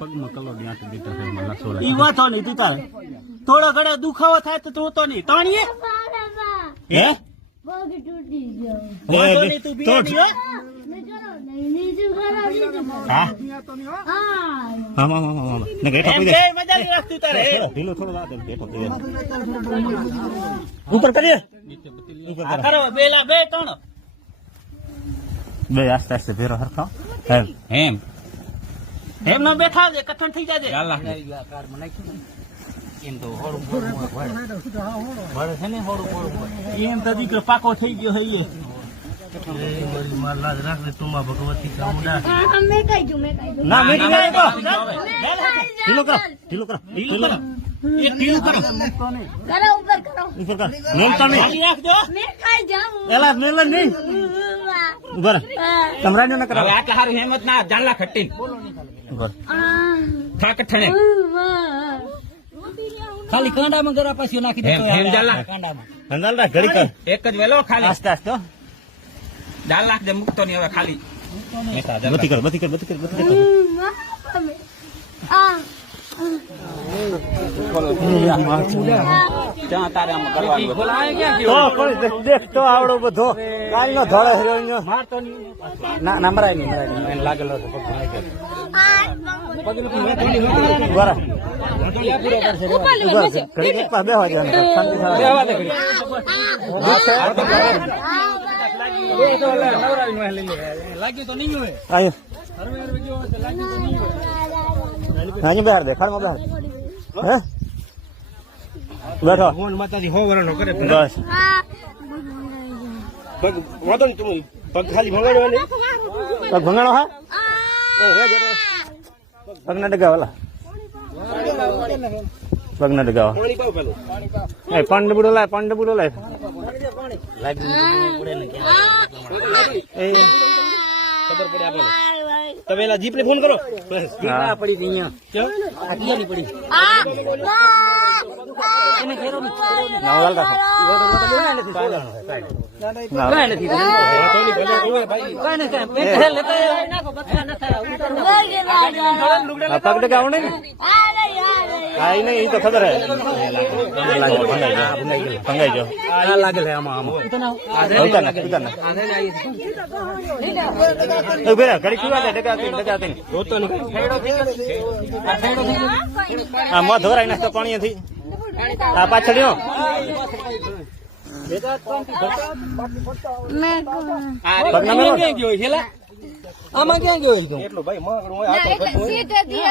પગમાં કલો ન્યાંથી દીધો છે એમાં લસોડા. ઈ વાતો નહીં તું તારે થોડો ઘણો દુખાવો થાય તો તું તો નહીં તાણીએ હે વાતો નહીં તું બિયાની હો હા હા ને ગેઠો એમ પડી કે મજાની વસ્તુ તારે ઢીલો થોડો રાખ દે ગેઠો પડી ઉપર કરીએ આ કરો બેલા બે ત્રણ બે આસ્તે આસ્તે ભેરો હરખો એમ એમ ના બેઠા છે કથન થઈ જાય ચાલા એમ તો હોડું ભળે છે ને હોડું એમ તો દીકરો પાકો થઈ ગયો છે ના મેકી જાય તો ઢીલો કરો ઢીલો કરો ઢીલો કરો એ ઢીલું કરો ઉપર કર મેલતા નહીં રાખજો એલા મેલ નહીં ઉપર કમરાને ન કરાવ આટલા હારું હેમત ના જાણલા ખટ્ટી ઉપર થાક ઠણે ખાલી કાંડામાં જરા પાછી નાખી દે કાંડામાં હંગાલડા ઘડી કર એક જ વેલો ખાલી આસ્તે આસ્તે જાળ લાખ દે મુકતો નહીં હવે ખાલી બતી કર બતી કર બતી કર બતી કર ત્યાં તારે આમ કરવાનું તો કોઈ દેખ તો આવડો બધો કાલ નો ધોળે હિરોઈન ના ના મરાય નહીં એને લાગેલો છે બરા ઘડી એક પાસે બેહવા જવાનું શાંતિ લાગ્યું તો નહીં હોય અહીં બહાર દે ખાડમાં બહાર હે બેઠો ફોન માતાજી હો વરણો કરે બસ પગ વાતો ને તમે પગ ખાલી ભગાડો ને પગ ભંગાણો હા પગના ડગા વાલા પગના ડગા પાણી પાવ પેલું એ પાંડ બુડો લાય પાંડ બુડો લાય એ ખબર પડે આપણને તમે એલા જીપ ને ફોન કરો બસ હા પડી અહીંયા આટલી પડી એને ફેરો નવલાલ રાખો પગ ડગા આવડે ને હા એ નહીં એ તો ખબર હે ભંગાઈ જો લાગે છે આમાં ઉતાર નાખ ઉભેરા ઘડી પીવા દે ડગા આપીને હા મોં ધોરાઈ નાખતો પાણીથી આ પાછળ આમાં ક્યાં ગયો એટલું ભાઈ મગર હોય